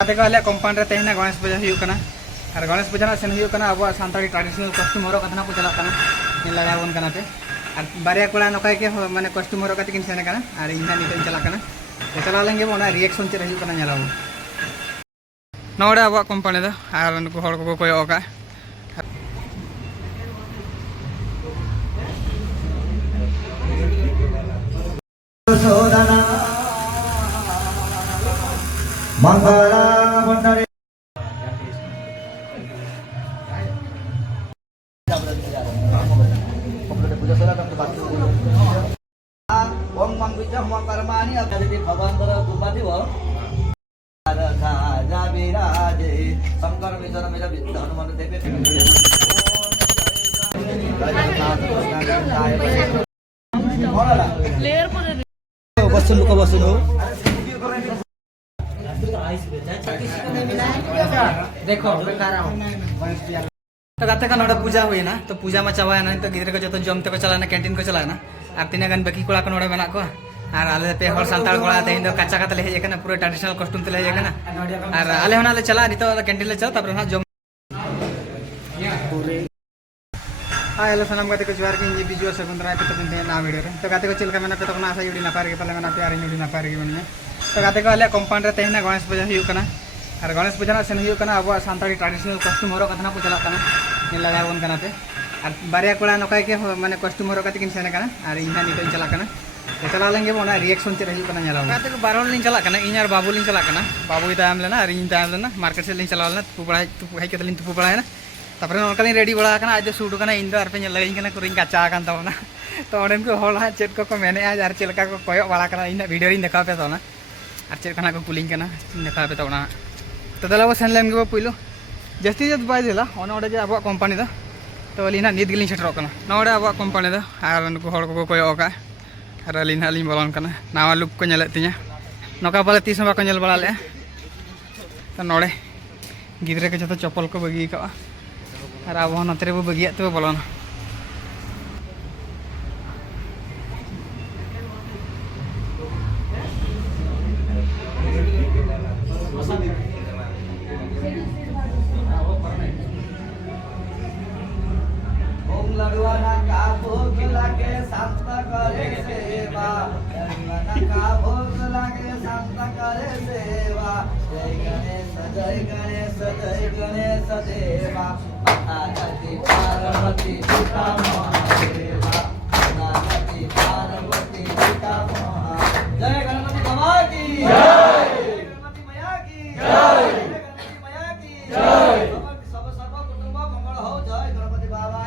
आले कंपाउंड तेहना गणेश पूजा और गणेश पूजा सेन अब सानी ट्रेडिशनल कस्ट्यूम हरक को चलना लगाबन पे और बारे कड़ा नौका के माने कस्ट्यूम हरक किन सेन और इन नित चलना तो चला लेंगे रिएक्शन चेक हूँ नोड़े अब कंपानी और उनको को कोयोगा मंगला मंडले ओम मंगविजम कर्माणि अभिधि भगवंतर दुपति व राजा विराजे शंकर विजय मेरा विद्या हनुमान देवे बस लुक बस देखो तो गाते का नोड़ा पूजा हुई ना तो पूजा में चावा ना तो गिद्रे को जो जमते को चलाना कैंटीन को चलाना और तीन गान बाकी कोड़ा को नोड़ा बना को और आले पे हर सांताल कोड़ा तेहिन दो कच्चा का तले हे जेकना पूरा ट्रेडिशनल कॉस्ट्यूम तले हे जेकना और आले होना ले चला नहीं तो कैंटीन ले चल तब ना जम हां हेलो सनम गाते को ज्वार की ये वीडियो सगुंदरा पे तो ना वीडियो रे तो गाते को चिलका मेना पे तो ना आशा युडी ना पार के पले मेना प्यार युडी ना पार के बनने तो गाते को आले कंपाउंड तेहना गणेश पूजा और गणेश पूजा सेन अब सानी ट्रेडिशनल कस्ट्यूम हरक को चलना लगाबन पे और बारे कड़ा नौका के माने कस्ट्यूम हरक किन सेन और इन नित चलना तो चला लेंगे रिएक्शन चेक हूँ गाते को 12 हमें चलना इन और बाबू चलना बाबू तायम लेना और इन तायम लेना मार्केट से चला लेना तुपू बड़ा तुपू हज के तुपू बड़ा तापर नौका रेडी बड़ा आज सूट इन और पे लगे कुछ काचा तबना तो अंडन को हल चेक को मेने और चलका को कय बड़ा इन वीडियो देखा पे तबना और चेकना को कुलिंग देखा पे तबना तो दला सेन लेन गे पुलो जास्ती जब बै दिला जे अब कंपानी तो अलीना नित गिलिंग सेटरों नोड़े अब कंपानी और उनको को कोयोगा और अली हाँ बोलन नावा लुक को तीन नौका पाले तीस बाको बड़ा ले तो नोड़े गिद्रे को जो चप्पल को बगी का और अब नोते बो बगिया तो बोलोना लड़ुआना का भोग लागे संत करे सेवा लड़ुआना का भोग लागे संत करे सेवा जय गणेश देवा पार्वती पिता महादेवा पार्वती पिता महा जय गणपति बाबा की जय गणपति मैया की जय गणपति मैया की जय सब कुटुंब मंगल हो जय गणपति बाबा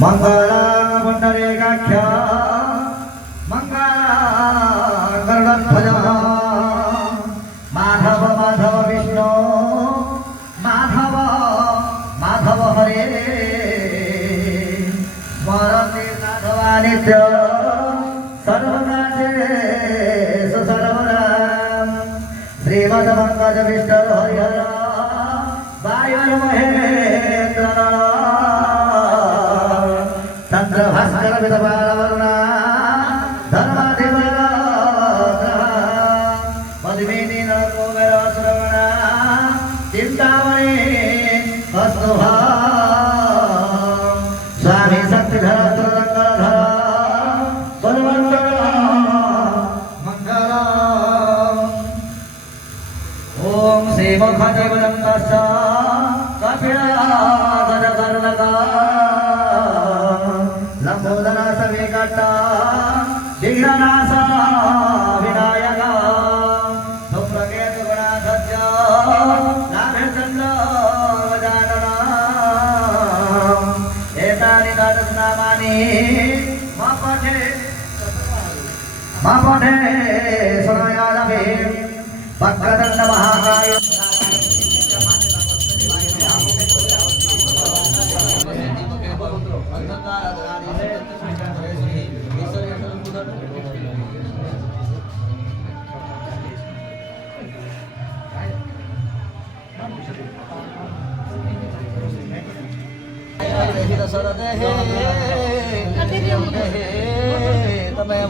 मंगला मंडले गाख्या मंगला गरुड़ध्वज माधव माधव विष्णु माधव माधव हरे स्मरते माधवानित्य सर्वराजेषु सर्वराम श्रीमद् विष्णु हरिहर महेंद्र चंद्र भास्कर विधवारुणा धर्माधिपति मधुमेनी नरकोगरा श्रवणा चिंतामणि हस्तुभा स्वामी शक्तिधर तुरंगधर बलवंतर मंगला ओम श्री मुखदेवनंदस्ස लंबोदरा सवेकटा दिग्नाश विनायक सुप्रकेतु गणाध्वज नागचंद्र गजानन एतानि नामानि मापठे सुनयामि वक्रतुंड महाकाय तमें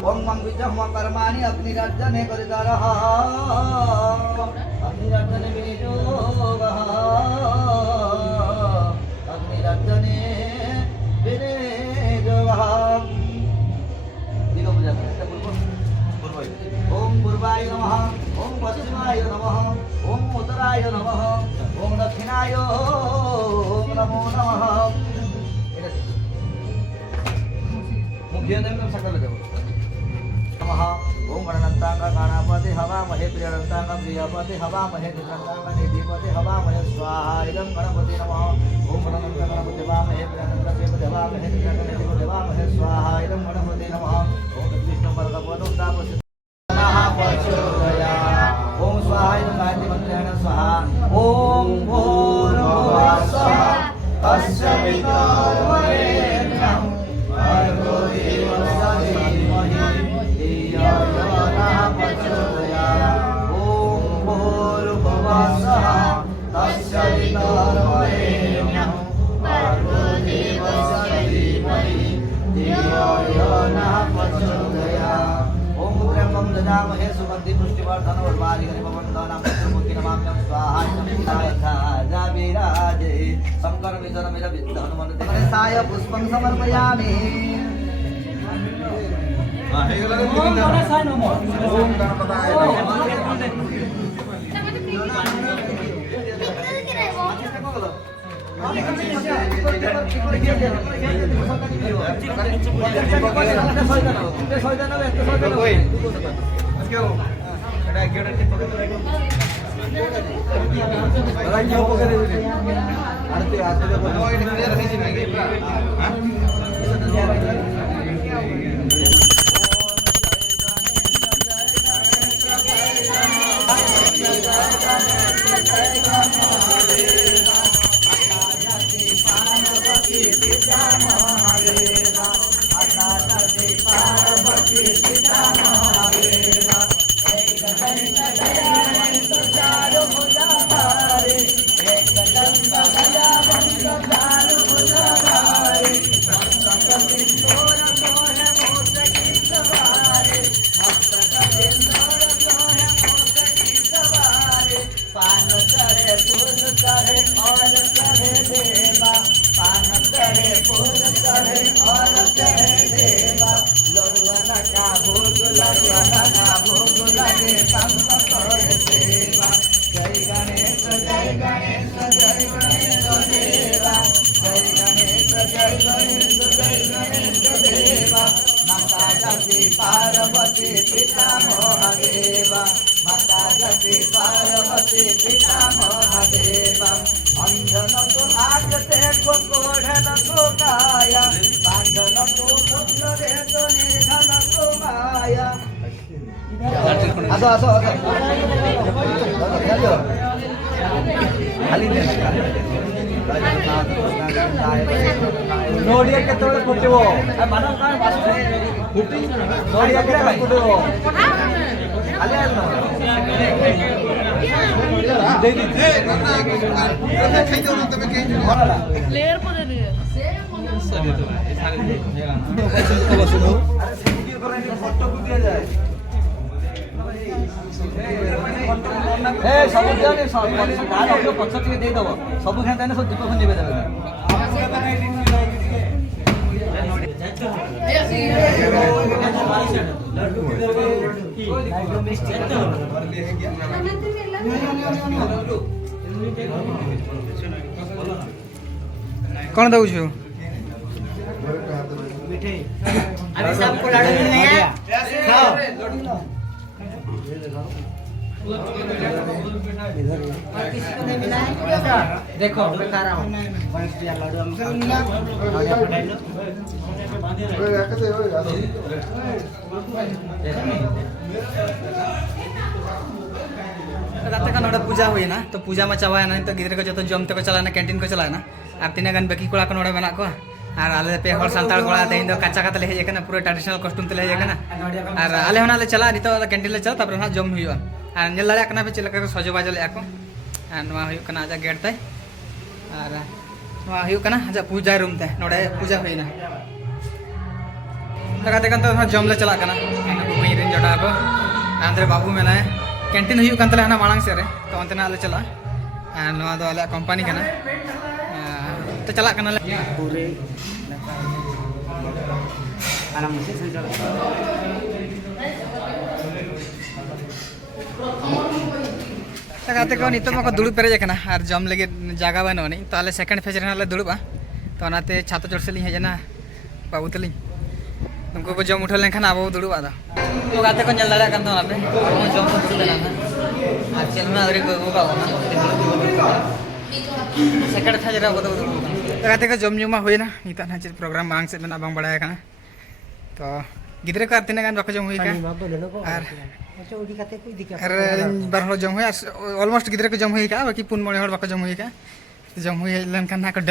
ओम मंग विद्यम कर्माणि अग्निरर्जने करिदारः अग्निरर्जने विनियोगः अग्निरर्जने विनियोगः दिगो पूजा करते ओम पूर्वाय नमः ओम पश्चिमाय नमः ओम उत्तराय नमः ओम दक्षिणाय नमो नमः मुख्य देव सकल देव नमः ओम गणनंतांग गणापति हवामहे प्रियनंतांग प्रियपति हवामहे निधनंतांग निधिपति हवामहे स्वाहा इदं गणपति नमः ओम गणनंतांग गणपति हवामहे प्रियनंतांग प्रियपति हवामहे निधनंतांग निधिपति हवामहे स्वाहा इदं गणपति नमः ओम विष्णु वर्गपदं तापस्य ओम स्वाहा इदं गायत्री मंत्रेण स्वाहा ओम भूर्भुवस्सुः तस्य वितुर्वरेण्यं भर्गो देवस्य धीमहि धियो यो नः प्रचोदयात् ओम भूर्भुवस्सुः तस्य वितुर्वरेण्यं भर्गो देवस्य धीमहि धियो यो नः प्रचोदयात् ओम ब्रह्मं ददामहे सुगन्धि पुष्टिवर्धन उर्वारिकरि भवन्दानां पुत्रमुखि नमाम्यं स्वाहा इदं विराजे शंकर विजनमिद विद्ध हनुमन्ते गणेशाय पुष्पं समर्पयामि ओम गणपताय पार्वती पिता महादेव माता जति पार्वती पिता महादेव अंजन तो आगते को कोढ़न को काया बांधन को पुत्र रे तो निधन को माया आसो आसो चलो खाली दे ನೋಡಿಯ ಕೆತ್ತೊಳಗೆ ಕೊಟ್ಟಿವೋ ನೋಡಿಯ ಕೆತ್ತೊಳಗೆ ಕೊಟ್ಟಿವೋ ಅಲ್ಲೇ ಅಲ್ಲ लेयर पर दे दिए ସବୁ ଦିଅନି ପଛ ଟିକେ ଦେଇଦବ ସବୁ ଖାଇତେ ସବୁ ଦୀପ ଖଞ୍ଜିବେ ଦେବେ कौन दौछु अभी सबको लाडू मिल गया खाओ और किसी को नहीं मिला है देखो बता रहा हूँ गणेश जी लाडू हमको मिला और ये पकड़ लो रात का नोड़ा पूजा हुई ना तो पूजा में चावा ना तो गिद्रे को जो जमते को चलाना कैंटीन को चलाना और तीन गान बाकी कोड़ा को नोड़ा बना को और आले पे हर सांताल कोड़ा तेहिन दो कच्चा का तले हे जेकना पूरा ट्रेडिशनल कॉस्ट्यूम तले हे जेकना और आले होना ले चला नितो कैंटीन ले चला तब ना जम हुई और नेल लड़ा कना पे चिलका को सजो बाजल आको और नवा हुई कना आजा गेट ते और नवा हुई कना आजा पूजा रूम ते नोड़े पूजा हुई ना तकाते kan तो जम ले चला कना वही रेंज जोड़ा को आंध्र बाबू मेना कैंटीन हुई kan तले हना मांग से रे तो अंते ना ले चला और नवा दो आले कंपनी कना तो चला कना ले पूरे आराम से सही चला तकाते को नितो मको दुड़ु पेरे जकना और जम लगे जागा बनो नहीं तो आले सेकंड फेज रे दुड़बा तो नाते छातो चढ़ से ली हेजना बाबू तली तुमको को जम उठल लेखन आबो दुड़बा दा तो गाते को नल दाड़ा kan तो नापे जम तो दुड़ लेना आ चलना अरे को बाबा सेकंड फेज रे बदो तकाते को जम जुमा होइना निता ना चेत प्रोग्राम मांग से बना बांग बड़ाया kana तो गिद्रे को आरती गान बाको जम हुई का और बार हो जम हुई ऑलमोस्ट गिद्रे को जम हुई का बाकी पुन मोड़े हड़ बाको जम हुई का जम हुई लेन kan ना को